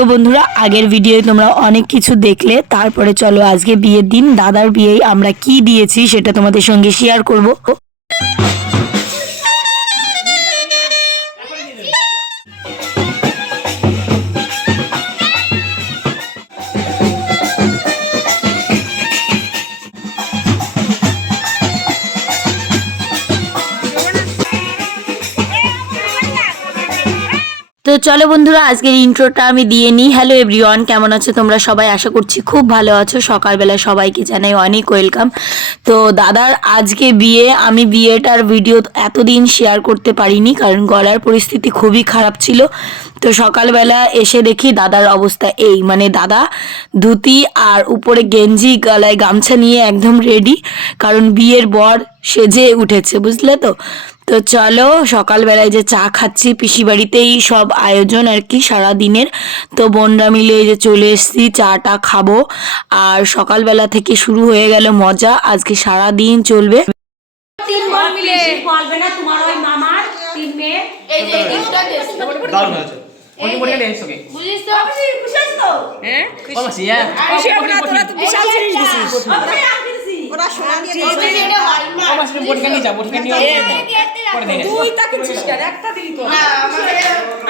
তো বন্ধুরা, আগের ভিডিওতে তোমরা অনেক কিছু দেখলে। তারপরে চলো আজকে বিয়ের দিন দাদার বিয়েয় আমরা কি দিয়েছি সেটা তোমাদের সঙ্গে শেয়ার করব। তো চলো বন্ধুরা, আজকের ইন্ট্রোটা আমি দিয়ে নিই। হ্যালো এভরিওয়ান, কেমন আছো তোমরা সবাই? আশা করছি খুব ভালো আছো। সকালবেলা সবাইকে জানাই অনেক ওয়েলকাম। তো দাদার আজকে বিয়ে, আমি বিয়েটার ভিডিও এতদিন শেয়ার করতে পারিনি কারণ গলার পরিস্থিতি খুবই খারাপ ছিল। তো সকালবেলা এসে দেখি দাদার অবস্থা এই, মানে দাদা ধুতি আর উপরে গেঞ্জি, গলায় গামছা নিয়ে একদম রেডি, কারণ বিয়ের বর সেজে উঠেছে, বুঝলে তো। তো চলো, সকালবেলায় যে চা খাচ্ছি, পিসি বাড়িতেই সব আয়োজন আর কি সারাদিনের। তো বোনরা মিলে এই যে চলে এসেছি, চাটা খাবো। আর সকালবেলা থেকে শুরু হয়ে গেল মজা, আজকে সারা দিন চলবে। তিন বোন মিলে বলবে না তোমার ওই মামার তিন মেয়ে এই যে গিফটটা দিয়েছে দারুণ আছে ওই বলে নেন সকে বুঝিস তো খুশি তো হ্যাঁ খুশি খুশি না তোরা তো বিশাল জিনিস দিছিস ওরা সোনা দিয়ে দিয়েছে আমার সাথে বটকে নিয়ে যা বটকে নিয়ে করে দে তুই তাকে চিস্টার একটা দিলি তো না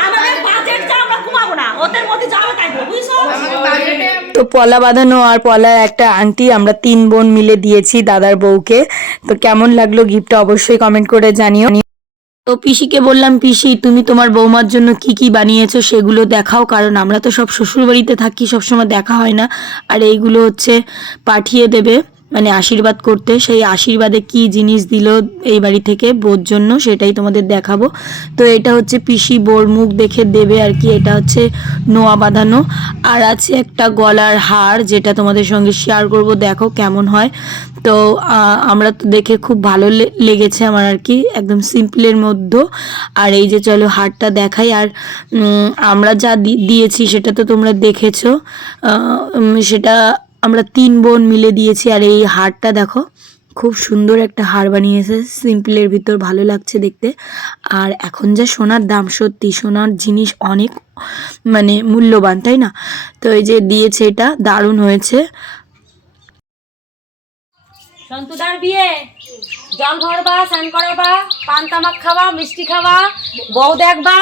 আমাদের বাজেট যা আমরা কমাবো না ওদের মধ্যে যাবে তাই বুঝছো আমাদের বাজেটে। তো পলা বাঁধানো আর পলার একটা আংটি আমরা তিন বোন মিলে দিয়েছি দাদার বউকে। তো কেমন লাগলো গিফটটা অবশ্যই কমেন্ট করে জানিও। তো পিসিকে বললাম, পিসি তুমি তোমার বৌমার জন্য কি কি বানিয়েছো সেগুলো দেখাও, কারণ আমরা তো সব শ্বশুর বাড়িতে থাকি, সবসময় দেখা হয় না। আর এইগুলো হচ্ছে পাঠিয়ে দেবে, মানে আশীর্বাদ করতে। সেই আশীর্বাদে কি জিনিস দিল এই বাড়ি থেকে বউর জন্য সেটাই তোমাদের দেখাবো। তো এটা হচ্ছে পিসি বউর মুখ দেখে দেবে আর কি। এটা হচ্ছে নোয়া বাঁধানো, আর আছে একটা গলার হার যেটা তোমাদের সঙ্গে শেয়ার করব, দেখো কেমন হয়। তো আমরা তো দেখে খুব ভালো লেগেছে আমার আর কি, একদম সিম্পলের মধ্যে। আর এই যে চলো হারটা দেখাই। আর আমরা যা দিয়েছি সেটা তো তোমরা দেখেছো, সেটা আমরা তিন বোন মিলে দিয়েছি। আর এই হারটা দেখো, খুব সুন্দর একটা হার বানিয়েছে, সিম্পলের ভিতর, ভালো লাগছে দেখতে। আর এখন যা সোনার দাম, সত্যি সোনার জিনিস অনেক মানে মূল্যবান, তাই না? তো এই যে দিয়েছে, এটা দারুণ হয়েছে। সন্তুদার বিয়ে, জল ভরবা, স্নান করাবা, পান তামাক খাওয়া, মিষ্টি খাওয়া, বউ দেখবা,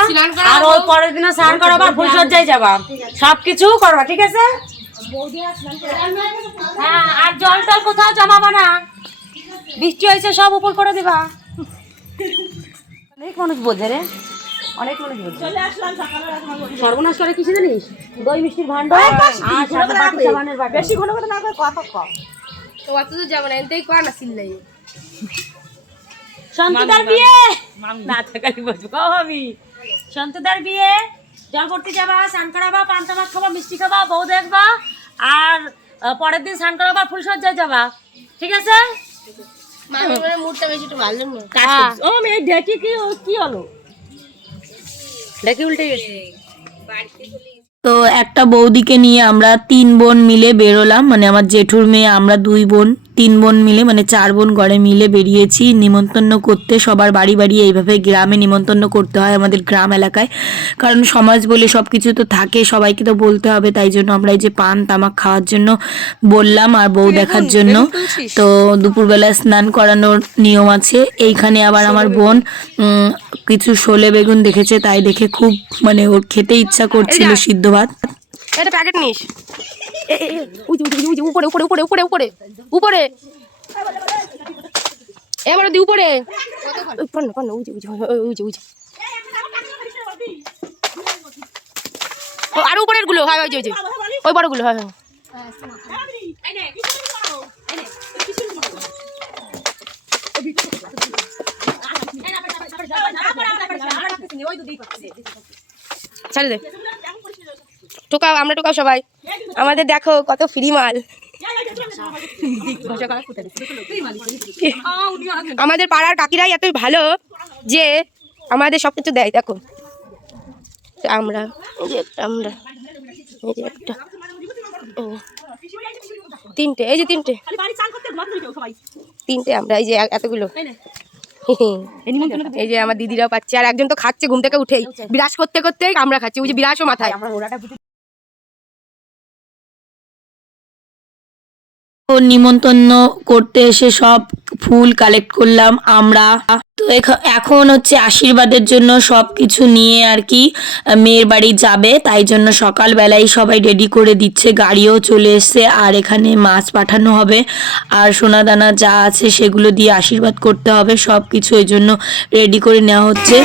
আর ওই পরের দিনে স্নান করাবা, ফুলসজ্জায় যাবা, সবকিছু করবা, ঠিক আছে? হ্যাঁ, আর জল টল কোথাও জমাবা না, বৃষ্টি হয়েছে সব উপর করে দিবা। অনেক মানুষ বোঝে রে, অনেক মানুষ বোঝে। সর্বনাশ করে কিছু জানিস, দই মিষ্টির ভান্ডার আর সাবানের বাটি। বেশি ঘন কথা না করে কথা কম। সন্তুদার বিয়ে না থাকালি বসবো আমি। সন্তুদার বিয়ে, জল ভর্তি যাবা, স্নান করাবা, পান তামাক খাবা, মিষ্টি খাবা, বউ দেখবা, আর পরের দিন স্নান করাবা, ফুলসজ্জায় যাবা, ঠিক আছে? মুডটা বেশি একটু ভালো না। ও মেয়ে ঢেকি কি হলো, ঢেকি উল্টে গেছে। তো একটা বৌদিকে নিয়ে আমরা তিন বোন মিলে বেরোলাম, মানে আমার জেঠুর মেয়ে, আমরা দুই বোন, তিন বোন মিলে, মানে চার বোন ঘরে মিলে বেরিয়েছি নিমন্ত্রণ করতে। সবার বাড়ি বাড়ি এইভাবে গ্রামে নিমন্ত্রণ করতে হয় আমাদের গ্রাম এলাকায়, কারণ সমাজ বলে সব কিছু তো থাকে, সবাইকে তো বলতে হবে। তাই জন্য আমরা এই যে পান তামাক খাওয়ার জন্য বললাম আর বউ দেখার জন্য। তো দুপুরবেলা স্নান করানোর নিয়ম আছে এইখানে। আবার আমার বোন কিছু শোলে বেগুন দেখেছে, তাই দেখে খুব মানে ওর খেতে ইচ্ছা করছিল সিদ্ধ ভাত। এটা প্যাকেট নিস, উপরে উপরে উপরে উপরে উপরে উপরে এবারে দি উপরে আর উপরের গুলো হয় ওই যে ওই বড় গুলো হয়। ছেড়ে দে, টোকাও, আমরা টোকাও সবাই। আমাদের দেখো কত ফ্রি মাল, আমাদের পাড়ার কাকিরাই এতই ভালো যে আমাদের সব কিছু দেয়। দেখো আমরা আমরা এই যে একটা তিনটে, এই যে তিনটে তিনটে আমরা, এই যে এতগুলো, এই যে আমার দিদিরাও পাচ্ছে। আর একজন তো খাচ্ছে ঘুম থেকে উঠেই, বিরাজ করতে করতেই আমরা খাচ্ছি, ওই যে বিরাজও মাথায়। ও নিমন্ত্রণ করতে এসে সব ফুল কালেক্ট করলাম আমরা। তো এখন হচ্ছে আশীর্বাদের জন্য সব কিছু নিয়ে আর কি মেয়ের বাড়ি যাবে, তাই জন্য সকালবেলাই সবাই রেডি করে দিচ্ছে, গাড়িও চলে এসছে আর এখানে মাছ পাঠানো হবে আর সোনা দানা যা আছে সেগুলো দিয়ে আশীর্বাদ করতে হবে, সব কিছু এই জন্য রেডি করে নেওয়া হচ্ছে।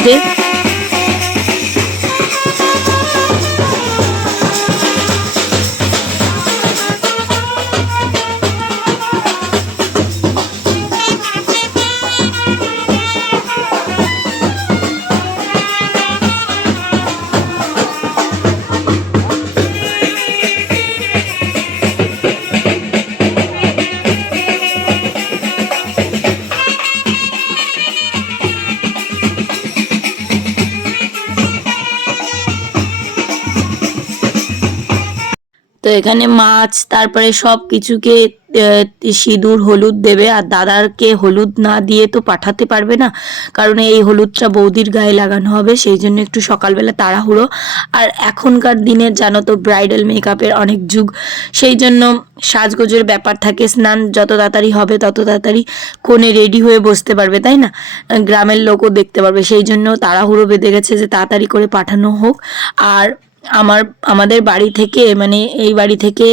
তো এখানে মাছ তারপরে সব কিছুকে সিঁদুর হলুদ দেবে, আর দাদারকে হলুদ না দিয়ে তো পাঠাতে পারবে না, কারণ এই হলুদটা বৌদির গায়ে লাগানো হবে, সেই জন্য একটু সকালবেলা তাড়াহুড়ো। আর এখনকার দিনে জানো তো ব্রাইডাল মেকআপের অনেক যুগ, সেই জন্য সাজগোজের ব্যাপার থাকে, স্নান যত তাড়াতাড়ি হবে তত তাড়াতাড়ি কোণে রেডি হয়ে বসতে পারবে, তাই না, গ্রামের লোকও দেখতে পারবে, সেই জন্য তাড়াহুড়ো বেঁধে গেছে যে তাড়াতাড়ি করে পাঠানো হোক। আর আমাদের বাড়ি থেকে মানে এই বাড়ি থেকে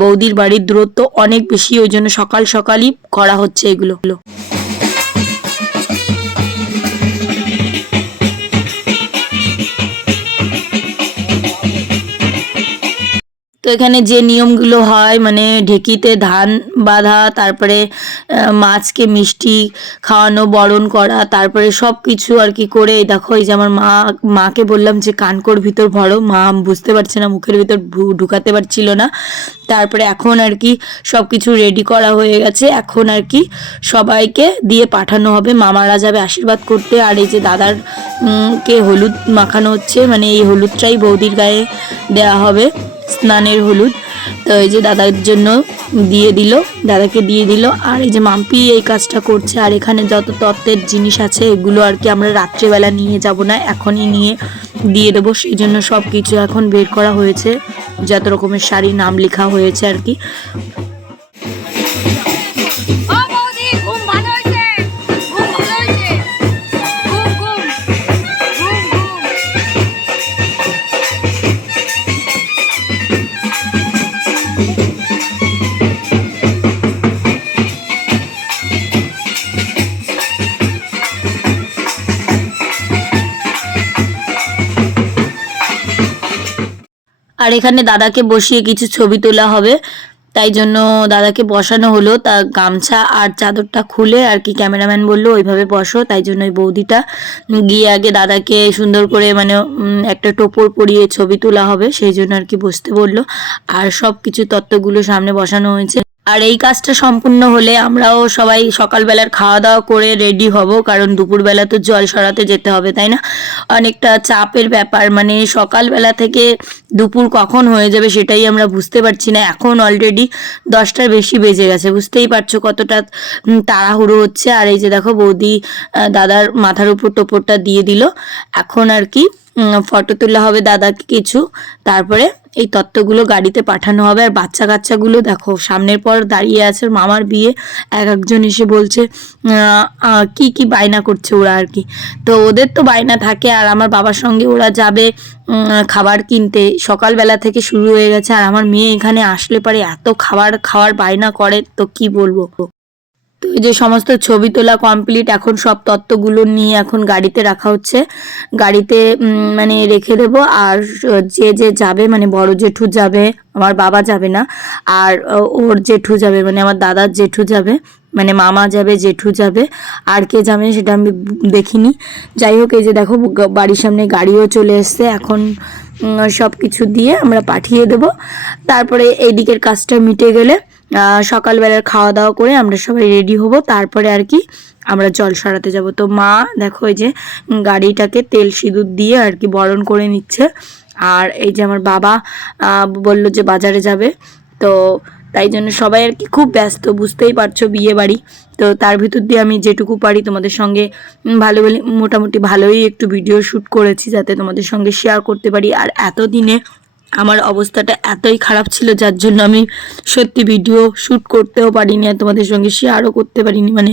বৌদির বাড়ির দূরত্ব অনেক বেশি, ওই জন্য সকাল সকালই করা হচ্ছে এগুলো। তো এখানে যে নিয়মগুলো হয় মানে ঢেকিতে ধান বাঁধা, তারপরে মাছকে মিষ্টি খাওয়ানো, বরণ করা, তারপরে সব কিছু আর কি করে দেখো এই যে আমার মাকে বললাম যে কানকোর ভিতর ভরো, মা বুঝতে পারছে না, মুখের ভিতর ঢুকাতে পারছিল না। তারপরে এখন আর কি সব কিছু রেডি করা হয়ে গেছে, এখন আর কি সবাইকে দিয়ে পাঠানো হবে, মামারা যাবে আশীর্বাদ করতে। আর এই যে দাদার কে হলুদ মাখানো হচ্ছে, মানে এই হলুদটাই বৌদির গায়ে দেওয়া হবে, স্নানের হলুদ। তো এই যে দাদার জন্য দাদাকে দিয়ে দিল। আর এই যে মাম্পি এই কাজটা করছে। আর এখানে যত তত্ত্বের জিনিস আছে এগুলো আর কি আমরা রাত্রেবেলা নিয়ে যাব না, এখনই নিয়ে দিয়ে দেবো, সেই জন্য সব কিছু এখন বের করা হয়েছে, যত রকমের শাড়ি নাম লেখা হয়েছে আর কি। আর এখানে দাদাকে বসিয়ে কিছু ছবি তোলা হবে, তাই জন্য দাদাকে বসানো হলো, তা গামছা আর চাদরটা খুলে আর কি ক্যামেরাম্যান বললো ওইভাবে বসো, তাই জন্য ওই বৌদিটা গিয়ে আগে দাদাকে সুন্দর করে মানে একটা টোপর পরিয়ে ছবি তোলা হবে, সেই জন্য আর কি বসতে বললো। আর সব কিছু তত্ত্বগুলো সামনে বসানো হয়েছে। আর এই কাজটা সম্পূর্ণ হলে আমরাও সবাই সকালবেলার খাওয়া দাওয়া করে রেডি হব, কারণ দুপুরবেলা তো জল সরাতে যেতে হবে, তাই না, অনেকটা চাপের ব্যাপার, মানে সকালবেলা থেকে দুপুর কখন হয়ে যাবে সেটাই আমরা বুঝতে পারছি না, এখন অলরেডি 10টার বেশি বেজে গেছে, বুঝতেই পারছো কতটা তাড়াহুড়ো হচ্ছে। আর এই যে দেখো বৌদি দাদার মাথার উপর টোপরটা দিয়ে দিল, এখন আর কি ফটো তোলা হবে দাদাকে কিছু, তারপরে এই তত্ত্বগুলো গাড়িতে পাঠানো হবে। আর বাচ্চা কাচ্চাগুলো দেখো সামনের পর দাঁড়িয়ে আছে, মামার বিয়ে, এক একজন এসে বলছে কি কি বায়না করছে ওরা আর কি, তো ওদের তো বায়না থাকে। আর আমার বাবার সঙ্গে ওরা যাবে খাবার কিনতে, সকালবেলা থেকে শুরু হয়ে গেছে। আর আমার মেয়ে এখানে আসলে পরে এত খাওয়ার বায়না করে, তো কি বলবো। তো এই যে সমস্ত ছবি তোলা কমপ্লিট, এখন সব তত্ত্বগুলো নিয়ে এখন গাড়িতে রাখা হচ্ছে, গাড়িতে মানে রেখে দেব। আর যে যাবে মানে বড় জেঠু যাবে, আমার বাবা যাবে না, আর ওর জেঠু যাবে মানে আমার দাদার জেঠু যাবে, মানে মামা যাবে, জেঠু যাবে, আর কে যাবে সেটা আমি দেখিনি। যাই হোক এই যে দেখো বাড়ির সামনে গাড়িও চলে এসছে, এখন সব কিছু দিয়ে আমরা পাঠিয়ে দেব। তারপরে এই দিকের কাজটা মিটে গেলে সকালবেলার খাওয়া দাওয়া করে আমরা সবাই রেডি হব, তারপরে আর কি আমরা জল সরাতে যাব। তো মা দেখো এই যে গাড়িটাকে তেল সিঁদুর দিয়ে আর কি বরণ করে নিচ্ছে। আর এই যে আমার বাবা বলল যে বাজারে যাবে, তো তাই জন্য সবাই আর কি খুব ব্যস্ত, বুঝতেই পারছো বিয়ে বাড়ি, তো তার ভিতর দিয়ে আমি যেটুকু পারি তোমাদের সঙ্গে মোটামুটি ভালোই একটু ভিডিও শ্যুট করেছি, যাতে তোমাদের সঙ্গে শেয়ার করতে পারি। আর এতদিনে আমার অবস্থাটা এতই খারাপ ছিল যার জন্য আমি সত্যি ভিডিও শ্যুট করতেও পারিনি আর তোমাদের সঙ্গে শেয়ারও করতে পারিনি, মানে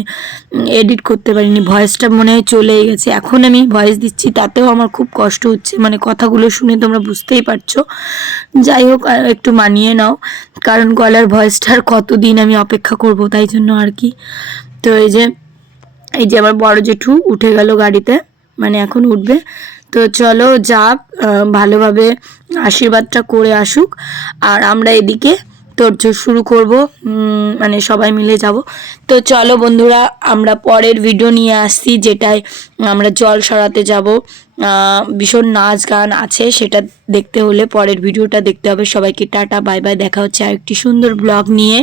এডিট করতে পারিনি। ভয়েসটা মনে হয় চলেই গেছে। এখন আমি ভয়েস দিচ্ছি তাতেও আমার খুব কষ্ট হচ্ছে, মানে কথাগুলো শুনে তোমরা বুঝতেই পারছো। যাই হোক একটু মানিয়ে নাও, কারণ গলার ভয়েসটার কতদিন আমি অপেক্ষা করব, তাই জন্য আর কি। তো এই যে আমার বড় জেঠু উঠে গেল গাড়িতে, মানে এখন উঠবে। তো চলো যাক, ভালোভাবে আশীর্বাদটা করে আসুক, আর আমরা এদিকে তোড়জোড় শুরু করব, মানে সবাই মিলে যাব। তো চলো বন্ধুরা, আমরা পরের ভিডিও নিয়ে আসছি, যেটায় আমরা জল সরাতে যাব। ভীষণ নাচ গান আছে, সেটা দেখতে হলে পরের ভিডিওটা দেখতে হবে। সবাইকে টাটা বাই বাই, দেখা হচ্ছে আরেকটি সুন্দর ব্লগ নিয়ে।